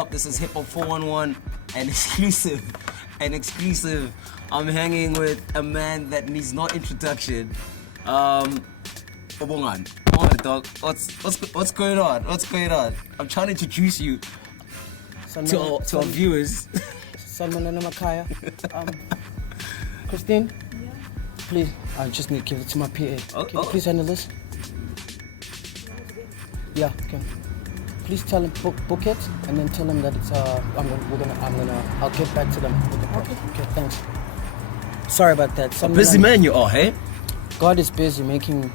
up? This is Hip Hop 411, an exclusive. I'm hanging with a man that needs no introduction. Bongani, dog. What's going on? What's going on? I'm trying to introduce you to our viewers. Salman Makaya. Christine? Yeah. Please, I just need to give it to my PA. Can you please handle this? Yeah, okay. Please tell him book it, and then tell him that it's I'll get back to them with the price. Okay, thanks. Sorry about that. A busy man you are, hey? God is busy making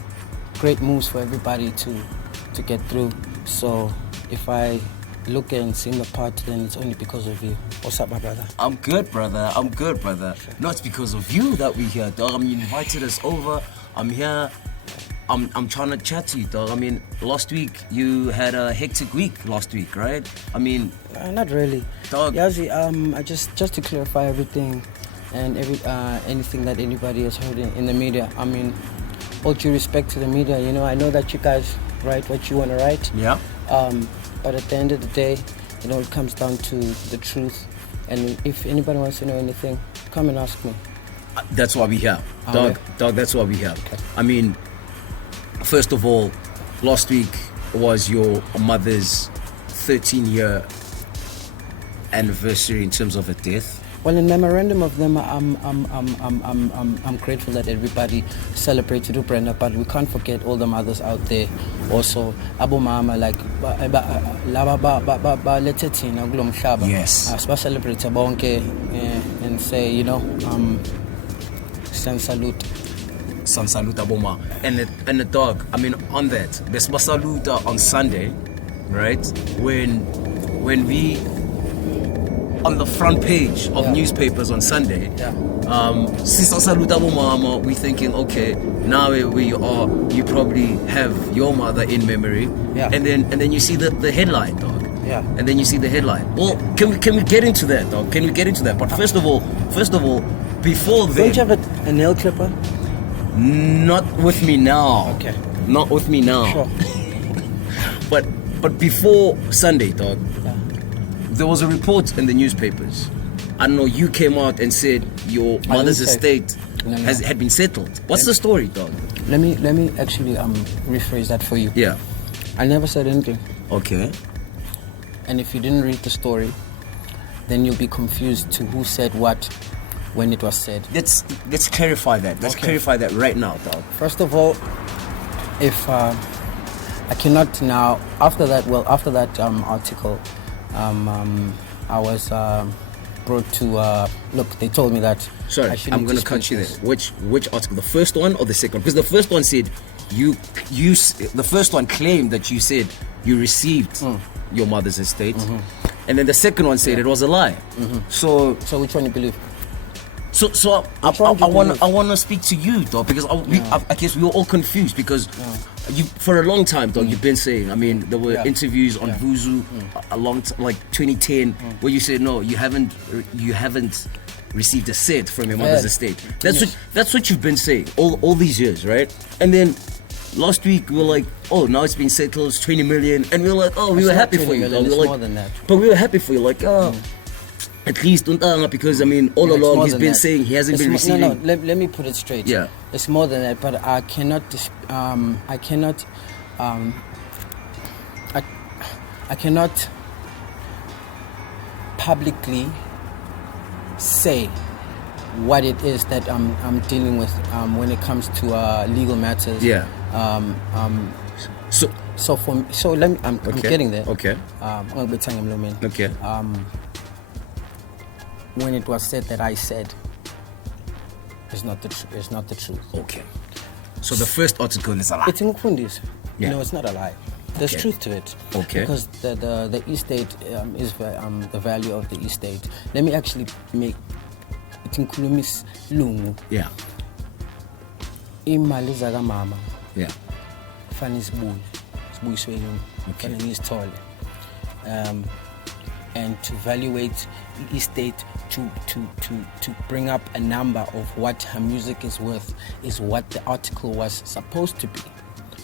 great moves for everybody to get through. So if I look and sing the part, then it's only because of you. What's up, my brother? I'm good, brother. Sure. No, it's because of you that we're here, dog. I mean, you invited us over. I'm here. I'm trying to chat to you, dog. I mean, last week you had a hectic week last week, right? I mean, not really, dog. Yazi, I just to clarify everything and anything that anybody has heard in the media. I mean, all due respect to the media, you know, I know that you guys write what you want to write. Yeah. But at the end of the day, you know, it comes down to the truth. And if anybody wants to know anything, come and ask me. That's why we're here, dog. Dog, that's why we're here. Okay. I mean, first of all, last week was your mother's 13-year anniversary in terms of her death. Well, in memorandum of them, I'm grateful that everybody celebrated Brenda, but we can't forget all the mothers out there. Also, Abu Mama, like yes. We celebrate Bonke and say, you know, San Salute. San Salute Aboma. And the dog, I mean, on that, there's Saluta on Sunday, right? When we on the front page of newspapers on Sunday, Sister Saluta Aboma, we're thinking, okay, now where you are, you probably have your mother in memory. Yeah. And then you see the headline, dog. Yeah. And then you see the headline. Well, can we get into that, dog? Can we get into that? But first of all, before then, don't you have a nail clipper? Not with me now. Okay. Not with me now. Sure. But before Sunday, dog, there was a report in the newspapers. I don't know, you came out and said your mother's estate had been settled. What's the story, dog? Let me actually rephrase that for you. Yeah. I never said anything. Okay. And if you didn't read the story, then you'll be confused to who said what when it was said. Let's clarify that. Let's clarify that right now, dog. First of all, if I cannot now, after that article, I was brought to look. They told me that. Sorry, I'm going to cut you there. Which article? The first one or the second? Because the first one said the first one claimed that you said you received your mother's estate, and then the second one said it was a lie. So which one you believe? So I want to speak to you, dog, because I guess we were all confused because you for a long time, dog, you've been saying. I mean, there were interviews on Vuzu a long like 2010 where you said no, you haven't received a cent from your mother's estate. That's what you've been saying all these years, right? And then last week we were like, oh, now it's been settled, it's 20 million, and we were like, oh, we were happy for you, dog. We were like, more than that. But we were happy for you, like, at least because I mean all along he's been saying he hasn't been receiving. No, let me put it straight. Yeah, it's more than that. But I cannot publicly say what it is that I'm dealing with when it comes to legal matters. Yeah. So let me. I'm getting there. Okay. I'm gonna be telling him. Okay. When it was said that I said, it's not the truth. Okay. So the first article is a lie. It's in Kundis. You know, it's not a lie. There's truth to it. Okay. Because the estate is the value of the estate. Let me actually make it in Kulumis Lungu. Yeah. Imali zaka mama. Yeah. Fani sibuyiswe yini. Fani ngizithole. And to evaluate the estate, to bring up a number of what her music is worth is what the article was supposed to be.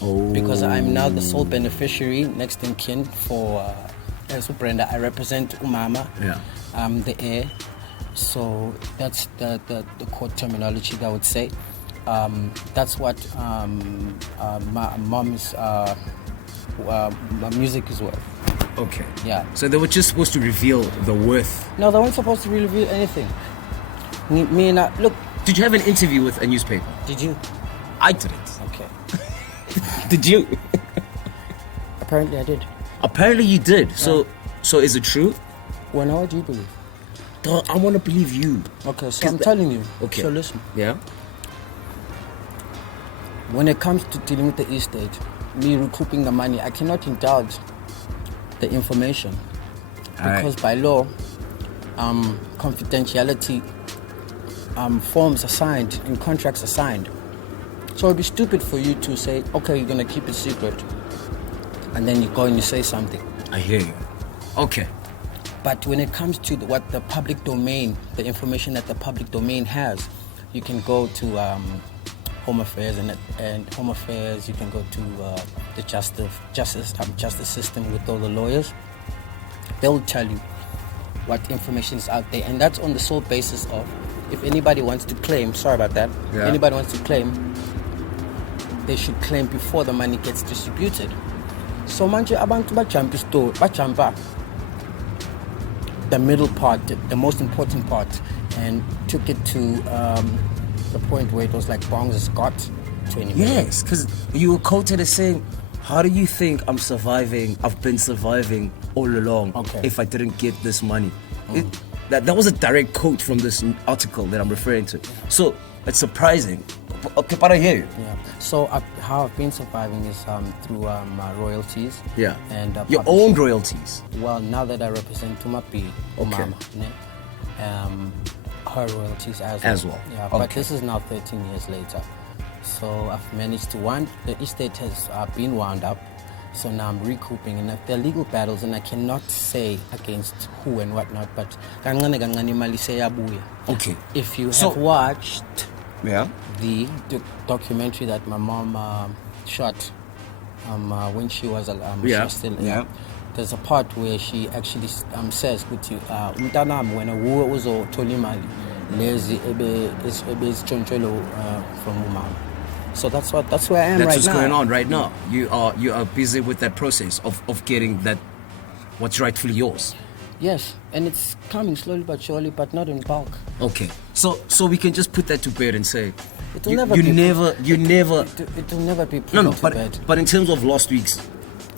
Oh. Because I'm now the sole beneficiary, next in kin for as Brenda, I represent Umama, Yeah. the heir. So that's the court terminology that I would say. That's what my mom's my music is worth. Okay. Yeah. So they were just supposed to reveal the worth. No, they weren't supposed to reveal anything. Me and I, look. Did you have an interview with a newspaper? Did you? I didn't. Okay. Did you? Apparently I did. Apparently you did. Yeah. So is it true? Well, now what do you believe? Dog, I want to believe you. Okay, so I'm telling you. Okay. So listen. Yeah. When it comes to dealing with the estate, me recouping the money, I cannot indulge the information because by law, confidentiality forms are signed and contracts are signed. So it'd be stupid for you to say, okay, you're gonna keep it secret, and then you go and you say something. I hear you. Okay. But when it comes to what the public domain, the information that the public domain has, you can go to Home Affairs and Home Affairs. You can go to the justice system with all the lawyers. They'll tell you what information is out there, and that's on the sole basis of if anybody wants to claim. Sorry about that. Yeah. Anybody wants to claim, they should claim before the money gets distributed. So manje abantu bajumpa the middle part, the most important part, and took it to the point where it was like Bongs has got 20 million. Yes, because you were quoted as saying, how do you think I'm surviving? I've been surviving all along. Okay. If I didn't get this money. That was a direct quote from this article that I'm referring to. So it's surprising. Okay, but I hear you. Yeah. So how I've been surviving is through my royalties. Yeah. And your publishing. own royalties. Well, now that I represent Tumapi Umama, her royalties as well. Yeah. But this is now 13 years later. So I've managed to the estate has been wound up. So now I'm recouping, and there are legal battles, and I cannot say against who and whatnot. But Okay. If you have watched Yeah. the documentary that my mom shot when she was she was still there's a part where she actually says ukuthi umntanami wena wuwe uzothola imali lezi ezitshontshelwe from umama. So that's where I am right now. That's what's going on right now. You are busy with that process of getting that what's rightfully yours. Yes, and it's coming slowly but surely, but not in bulk. Okay, so we can just put that to bed and say It will you never be never. It will never be put to bed. But in terms of last week's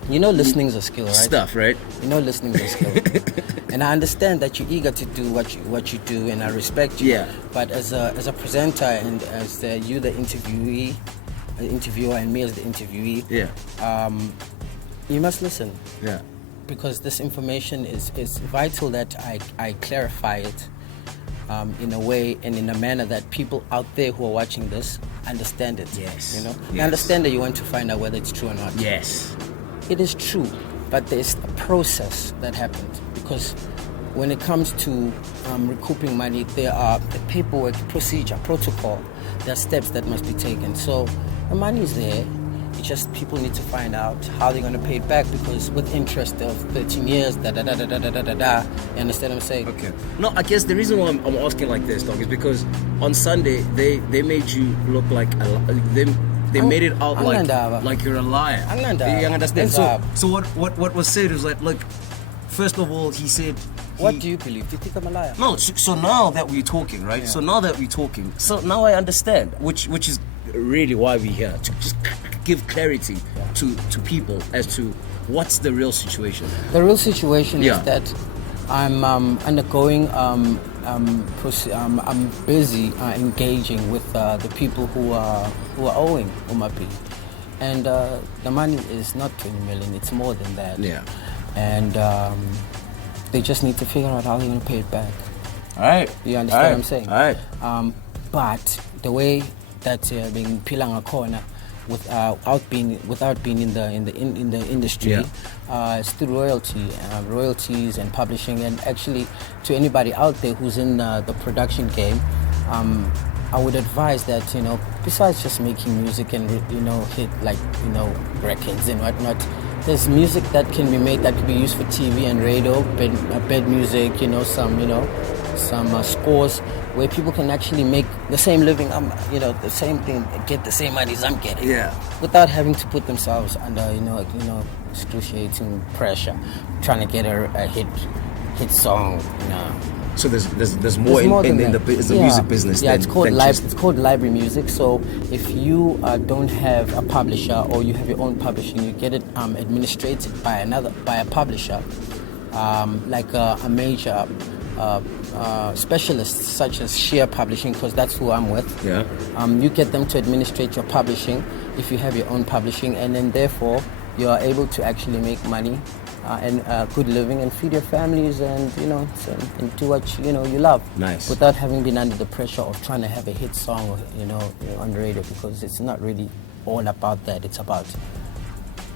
listening is a skill, right? stuff, right? Listening is a skill. And I understand that you're eager to do what you do, and I respect you. Yeah. But as a presenter and as you the interviewer, and me as the interviewee, you must listen. Yeah. Because this information is vital that I clarify it in a way and in a manner that people out there who are watching this understand it. Yes. Yes. I understand that you want to find out whether it's true or not. Yes. It is true, but there's a process that happened because when it comes to recouping money, there are the paperwork, procedure, protocol. There are steps that must be taken. So the money is there. It's just people need to find out how they're going to pay it back because with interest of 13 years, You understand what I'm saying? Okay. No, I guess the reason why I'm asking like this, dog, is because on Sunday they made you look like they made it out like you're a liar. You understand? So what was said was like, look, first of all, he said. What do you believe? Do you think I'm a liar? No. So now that we're talking, right? Yeah. So now I understand, which is really why we're here to just give clarity to people as to what's the real situation. The real situation is that I'm undergoing. I'm busy engaging with the people who are owing Umapi, and the money is not 20 million. It's more than that. Yeah. And they just need to figure out how they're going to pay it back. All right. You understand what I'm saying? All right. But the way that being pilang a corner without being in the industry, it's through royalties and publishing, and actually to anybody out there who's in the production game, I would advise that besides just making music and hit records and whatnot, there's music that can be made that could be used for TV and radio, bed music, some scores where people can actually make the same living, the same thing, get the same money as I'm getting, without having to put themselves under, excruciating pressure, trying to get a hit song. So there's more in the music business. Yeah, it's called library music. So if you don't have a publisher or you have your own publishing, you get it administrated by a publisher, like a major specialist such as Sheer Publishing, because that's who I'm with. Yeah. You get them to administrate your publishing if you have your own publishing, and then therefore you are able to actually make money and good living and feed your families and and do what you love. Nice. Without having been under the pressure of trying to have a hit song on the radio, because it's not really all about that. It's about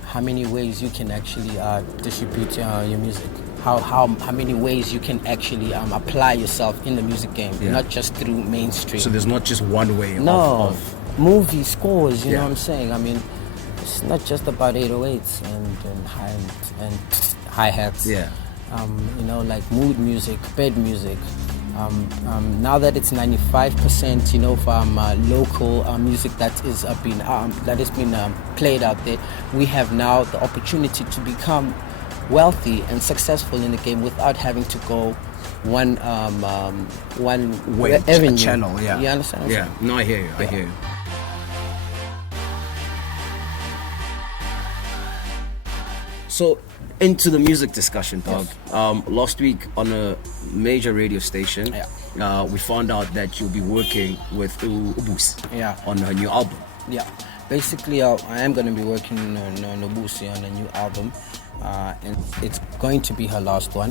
how many ways you can actually distribute your music. How many ways you can actually apply yourself in the music game, not just through mainstream. So there's not just one way. No, movie scores. You know what I'm saying? I mean, it's not just about 808s and hi-hats. Yeah. Like mood music, bed music. Now that it's 95%, from local music that has been played out there, we have now the opportunity to become wealthy and successful in the game without having to go one way, avenue. Channel. Yeah. You understand? Yeah. No, I hear you. I hear you. So, into the music discussion, dog. Yes. Last week on a major radio station, we found out that you'll be working with Ubusi on her new album. Yeah. Basically, I am going to be working on Ubusi on a new album, and it's going to be her last one,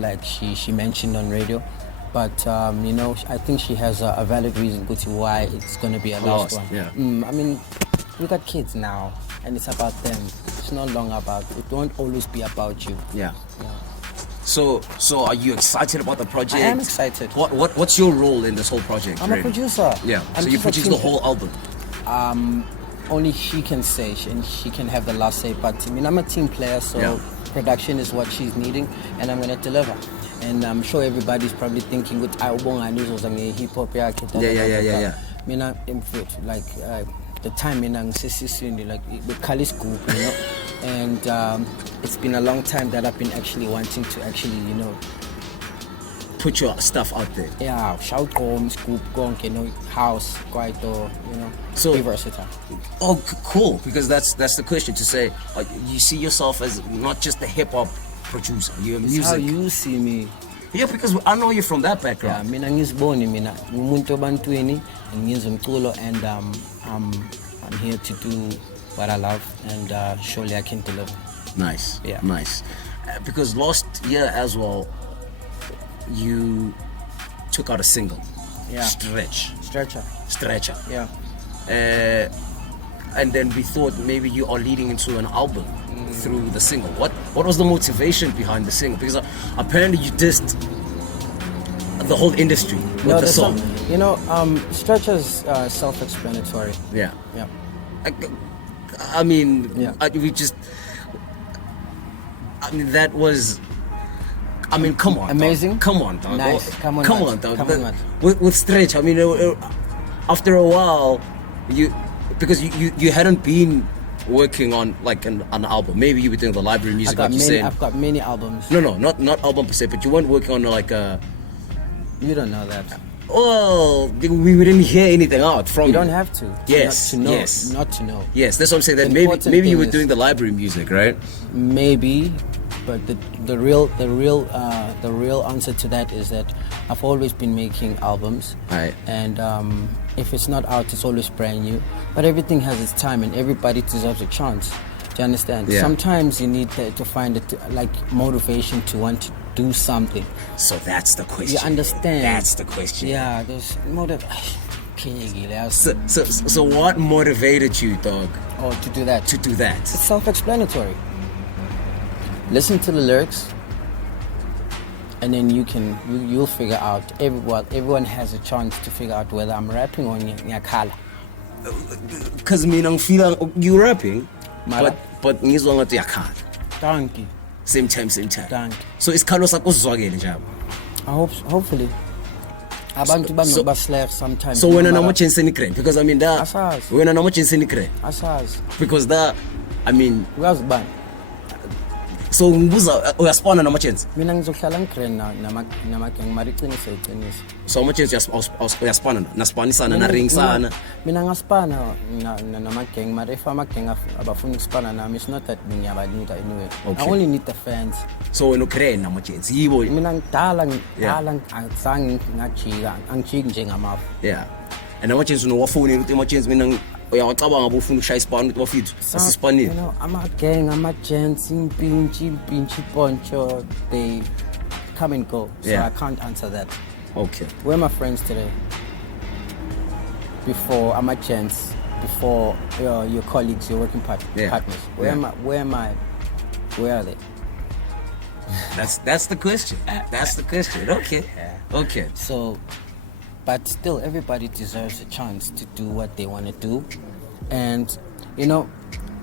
like she mentioned on radio. But, I think she has a valid reason why it's going to be her last one. Yeah. I mean, we got kids now, and it's about them. It's not long about it. It won't always be about you. Yeah. So are you excited about the project? I am excited. What's your role in this whole project? I'm a producer. Yeah. So you produce the whole album? Only she can say, and she can have the last say. But I'm a team player, so production is what she's needing, and I'm gonna deliver. And I'm sure everybody's probably thinking, "With Bongani hip hop, yeah." Mina, like the time in like the Kali's group, and it's been a long time that I've been actually wanting to put your stuff out there. Yeah, shout home, scoop, gong, house, kwaito, so be versatile. Oh, cool! Because that's the question to say. You see yourself as not just a hip hop producer. You're a music. How you see me? Yeah, because I know you from that background. Yeah, mina ngiziboni mina ngumuntu obantwini ngiyenza umculo, and I'm here to do what I love, and surely I can deliver. Nice. Yeah. Nice. Because last year as well, you took out a single. Yeah. Stretcher. Yeah. And then we thought maybe you are leading into an album through the single. What was the motivation behind the single? Because apparently you dissed the whole industry with the song. Stretcher's self-explanatory. Yeah. Yeah. I mean, that was. I mean, come on. Amazing. Dog. Come on, dog. Nice. Come on, dog. With Stretch, I mean, after a while, because you hadn't been working on like an album. Maybe you were doing the library music, like you said. I've got many albums. No, not album per se, but you weren't working on like a. You don't know that. Well, we didn't hear anything out from you. You don't have to. Yes. Not to know. Yes, that's what I'm saying. That maybe you were doing the library music, right? Maybe, but the real answer to that is that I've always been making albums. Right. And if it's not out, it's always brand new. But everything has its time, and everybody deserves a chance. Do you understand? Yeah. Sometimes you need to find motivation to want to do something. So that's the question. You understand? That's the question. Yeah, there's So what motivated you, dog? Oh, to do that. It's It's self-explanatory. Listen to the lyrics, and then you'll figure out. Everyone has a chance to figure out whether I'm rapping or nyakhala. Because I'm feeling you rapping. but ngizwa ngathi uyakhala. Thank you. Same time. Thank you. So isikhalo sakho sizwakele njalo. Hopefully. Abantu banokubaslash sometimes. So wena nama-chance enigrand because I mean that Asazi. wena nama-chance enigrand Asazi. because that I mean Uyazibani. so ngibuza uyaspawna nama-chance. Mina ngizohlala ngigrand nama-gang mara iqiniso. So ama-chance uyaspawna naspanisana naringsana. Mina ngaspana nama-gang mara if ama-gang abafuna ukuspana nami it's not that ngiyabanika anyway. Okay. I only need the fans. So wena ugrand nama-chance yibo. Mina ngidala angizange ngajika angijiki njengamafu. Yeah. And ama-chance unowafoni ukuthi ama-chance mina uyawacabanga ufuna ukushaya isipani ukuthi bafithu asispanile. You know, ama-gang, ama-gents, impintshi, poncho, they come and go. So Yeah. I can't answer that. Okay. Where are my friends today? Before ama-gents, before your colleagues, your working partners. Where am I? Where are they? That's the question. That's the question. Okay. Okay. So, but still, everybody deserves a chance to do what they want to do. And, you know,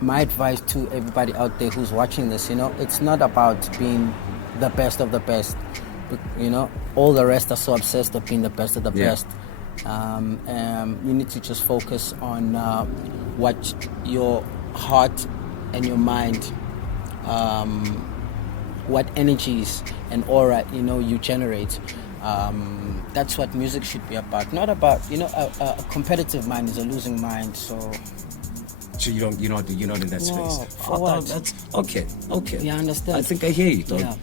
my advice to everybody out there who's watching this, you know, it's not about being the best of the best. You know, all the rest are so obsessed with being the best of the best. You need to just focus on what your heart and your mind, what energies and aura, you know, you generate. That's what music should be about. Not about, you know, a competitive mind is a losing mind. So you're not in that space. For what? That's okay. You understand? I think I hear you, dog. Yeah.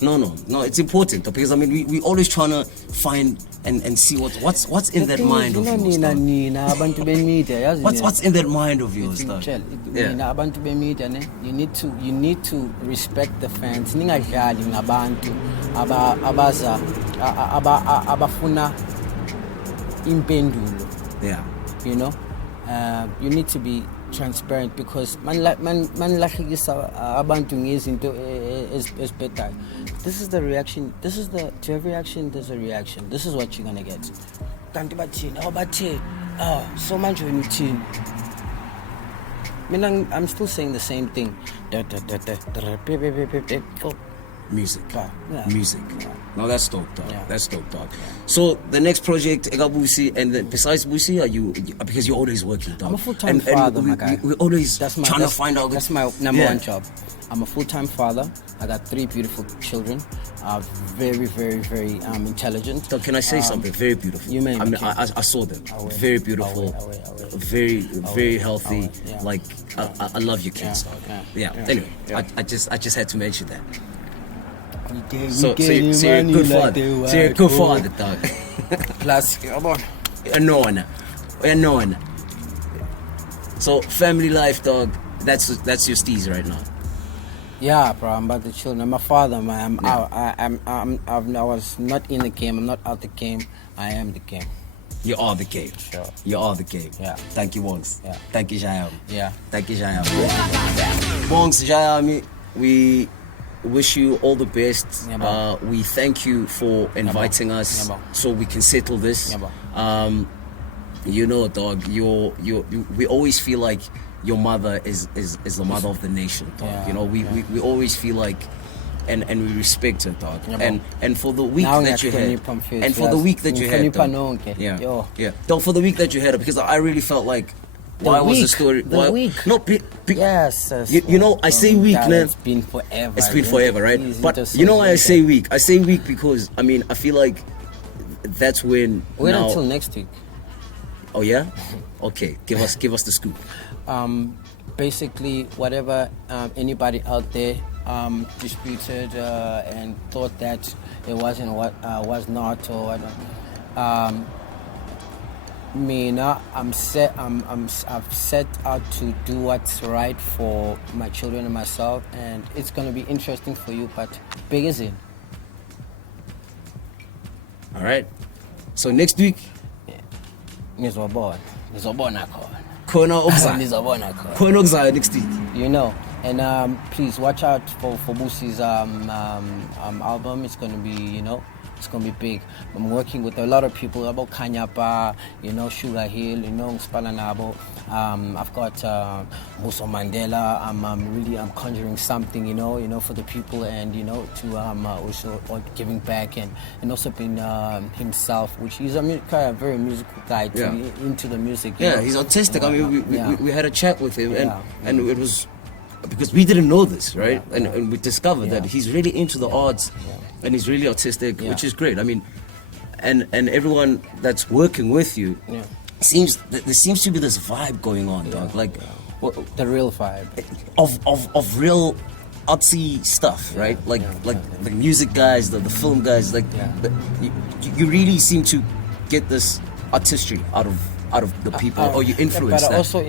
No, it's important because I mean we always trying to find and see what's in that mind of yours. What's in that mind of yours, dog? Abantu bemedia ne, you need to respect the fans. Ningadlali ngabantu abaza abafuna impendulo. Yeah. You know, you need to be transparent because man lahlekisa abantu ngezinto ezibhedayo. This is the reaction. To every action there's a reaction. This is what you're gonna get. Kanti bathini? So manje wena uthini? Mina I'm still saying the same thing. Music. Yeah. Music. No, that's dope, dog. Yeah. That's dope, dog. So the next project, Busi, and then besides Busi, are you because you're always working, dog? I'm a full-time father, my guy. We're always trying to find out. That's my number one job. I'm a full-time father. I got 3 beautiful children. Very, very, very intelligent. So can I say something? Very beautiful. You may. I mean, I saw them. Very beautiful. Very healthy. Yeah. Like I love your kids, dog. Yeah. Anyway, I just had to mention that. So you're a good father. So you're a good father, dog. Plus, Annoying. So family life, dog. That's your steez right now. Yeah, bro. I'm about the children. I'm a father, man. I was not in the game. I'm not out the game. I am the game. You are the game. Sure. You are the game. Yeah. Thank you, Bongs. Yeah. Thank you, Jayam. Yeah. Thank you, Jayam. Bongs, Jayami, we wish you all the best. Yeah, we thank you for inviting us so we can settle this. Yeah, you know, dog, we always feel like your mother is the mother of the nation, dog. Yeah, you know, we always feel like and we respect her, dog. Yeah, and for the week now that you had, confused. and for the week that you had, dog, Yo. dog, for the week that you had, because I really felt like why was the story? The week. No, Yes. You know, I say week, man. It's been forever. It's been forever, right? But you know why I say week? I say week because I mean I feel like that's when. Wait now, until next week. Oh yeah? Okay, give us the scoop. Basically, whatever anybody out there disputed and thought that it wasn't what was not or whatnot. I've set out to do what's right for my children and myself, and it's gonna be interesting for you. But big is in. All right. So next week. Nizobona Khona okuzayo next week. You know, and please watch out for Busi's album. It's gonna be, you know, It's gonna be big. I'm working with a lot of people about Kanyapa, Sugar Hill, Spalanabo. I've got Muso Mandela. I'm conjuring something, for the people, and to also giving back, and also being himself, which he's a very musical guy, into the music. He's autistic. I mean, we had a chat with him, and it was because we didn't know this, right? And we discovered that he's really into the arts, and he's really autistic, which is great. I mean, and everyone that's working with you there seems to be this vibe going on, dog. Like the real vibe of real artsy stuff, right? Like the music guys, the film guys, you really seem to get this artistry out of the people, or you influence but that. Also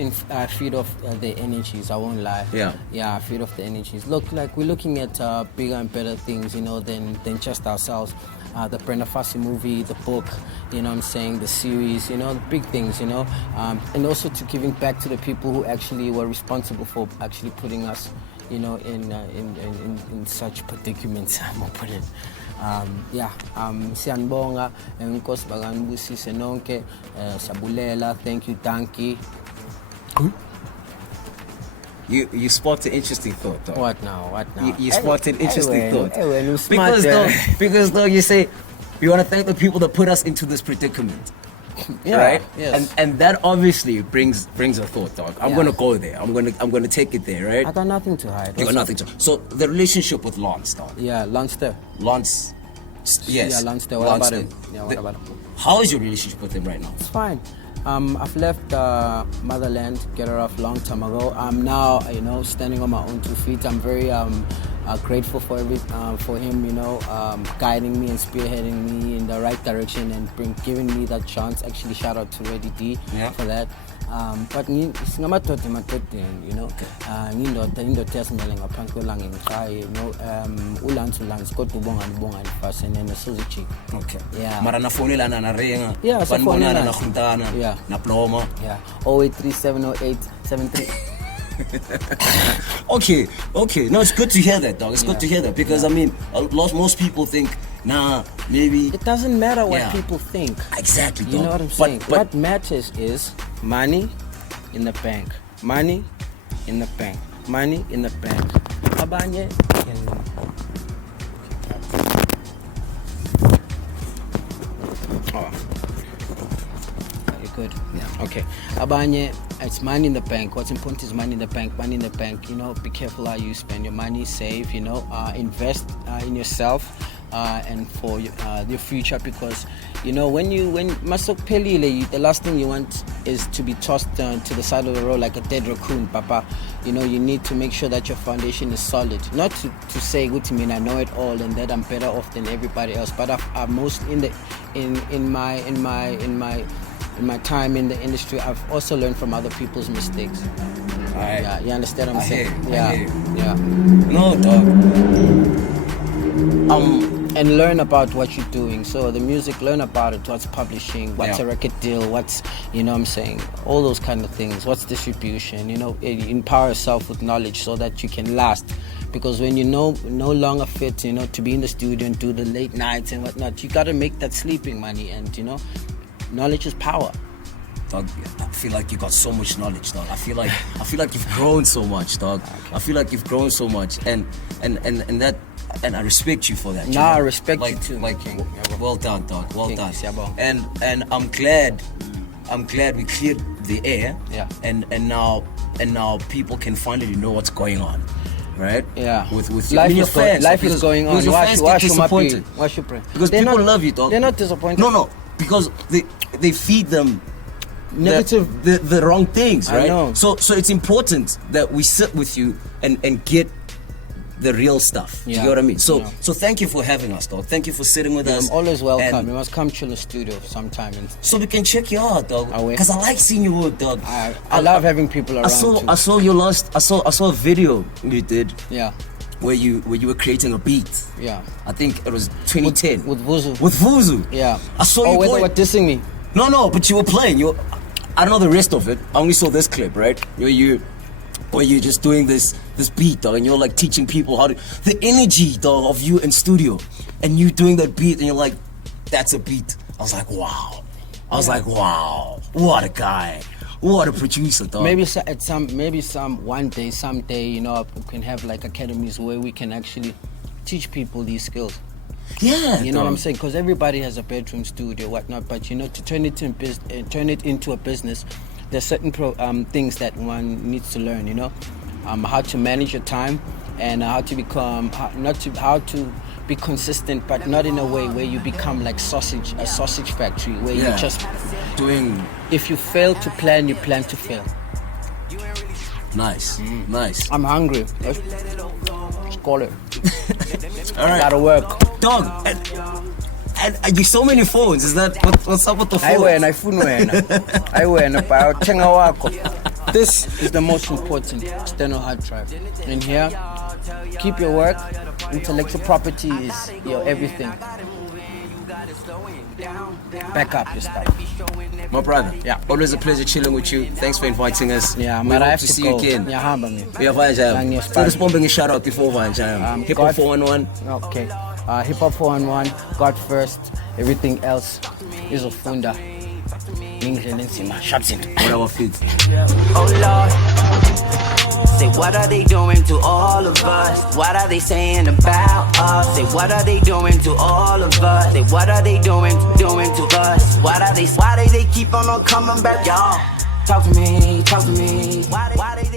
feed off the energies. I won't lie. Feed off the energies. Look, like we're looking at bigger and better things, than just ourselves. The Brenda Fassie movie, the book, the series, the big things, and also to giving back to the people who actually were responsible for actually putting us, in such predicaments. I'm gonna put it. Siyanibonga, Nkosi bakanibusise nonke, sabulela, thank you, Danki. You spot an interesting thought, though. What now? You spot an interesting thought. Because though you say we want to thank the people that put us into this predicament. Right? Yes. And that obviously brings a thought, dog. I'm gonna go there. I'm gonna take it there, right? I got nothing to hide. You got nothing to. So the relationship with Lance, dog. Yeah, Lance. Lance. Yes. Yeah, Lance. What about him? Yeah, what about him? How is your relationship with him right now? It's fine. I've left motherland, get her off long time ago. I'm now, standing on my own 2 feet. I'm very grateful for him, guiding me and spearheading me in the right direction and giving me that chance. Actually, shout out to Reddy D for that. But ngamadoda indoda yasimele ngaphansi kwelanga ngiqhaye uLance kodwa Bongani Fassie neSuzuki. Okay. Yeah. Mara nafonelana na renga. Yeah, na khuntana. Na ploma. Yeah. 08370873. Okay. No, it's good to hear that, dog. It's good to hear that because I mean, most people think, maybe it doesn't matter what people think. Exactly, dog. You know what I'm saying? What matters is money in the bank. Money in the bank. Money in the bank. Abanye. Good. Yeah. Okay. Abanye, it's money in the bank. What's important is money in the bank. Money in the bank. Be careful how you spend your money. Save. Invest in yourself and for your future, because when masok pelile, the last thing you want is to be tossed to the side of the road like a dead raccoon, Papa. You need to make sure that your foundation is solid. Not to say, good to me, I know it all and that I'm better off than everybody else. But I've most in my time in the industry, I've also learned from other people's mistakes. Right. Yeah, you understand what I'm saying? Yeah. No, dog. And learn about what you're doing. So the music, learn about it. What's publishing? What's a record deal? What's what I'm saying? All those kind of things. What's distribution? Empower yourself with knowledge so that you can last. Because when you no longer fit, to be in the studio and do the late nights and whatnot, you got to make that sleeping money. And knowledge is power. Dog, I feel like you got so much knowledge, dog. I feel like you've grown so much, dog. Okay. I feel like you've grown so much, and I respect you for that. I respect you too. Well done, dog. Well done. And I'm glad we cleared the air. Yeah. And now people can finally know what's going on. Right? Yeah. With your fans. Life is going on. Your fans get disappointed. Because people love you, dog. They're not disappointed. No. Because they feed them negative the wrong things, right? I know. So it's important that we sit with you and get the real stuff. Yeah. Do you know what I mean? So thank you for having us, dog. Thank you for sitting with us. I'm always welcome. You must come to the studio sometime. So we can check you out, dog. Because I like seeing your work, dog. I love having people around too. I saw a video you did. Yeah. Where you were creating a beat. Yeah. I think it was 2010. With Vuzu. With Vuzu. Yeah. I saw you they were dissing me. No, but you were playing. I don't know the rest of it. I only saw this clip, right? Where you're just doing this beat, dog, and you're like teaching people how to, the energy, dog, of you in studio, and you doing that beat, and you're like, that's a beat. I was like, wow. I was like, wow, what a guy. What a producer, dog. Maybe one day, someday, you know, we can have like academies where we can actually teach people these skills. Yeah, you know what I'm saying? Because everybody has a bedroom studio, whatnot. But you know, to turn it into a business, there's certain things that one needs to learn. You know, how to manage your time and how to be consistent, but not in a way where you become like a sausage factory where you just doing. If you fail to plan, you plan to fail. Nice. I'm hungry. Let's call it. All right. Gotta work. Dog, and you so many phones. Is that what's up with the phone? This is the most important external hard drive. In here, keep your work. Intellectual property is your everything. Back up your stuff. My brother, yeah. Always a pleasure chilling with you. Thanks for inviting us. Yeah, we but hope I have to to see go. you again. Yeah, so this one being a shout out before Vanjam. Hip Hop 411. Okay. Hip Hop 411, God first. Everything else is a funda. Whatever fits. Oh Lord. Say what are they doing to all of us? What are they saying about us? Say what are they doing to all of us? Say what are they doing to us? Why do they keep on coming back, y'all? Talk to me. Why they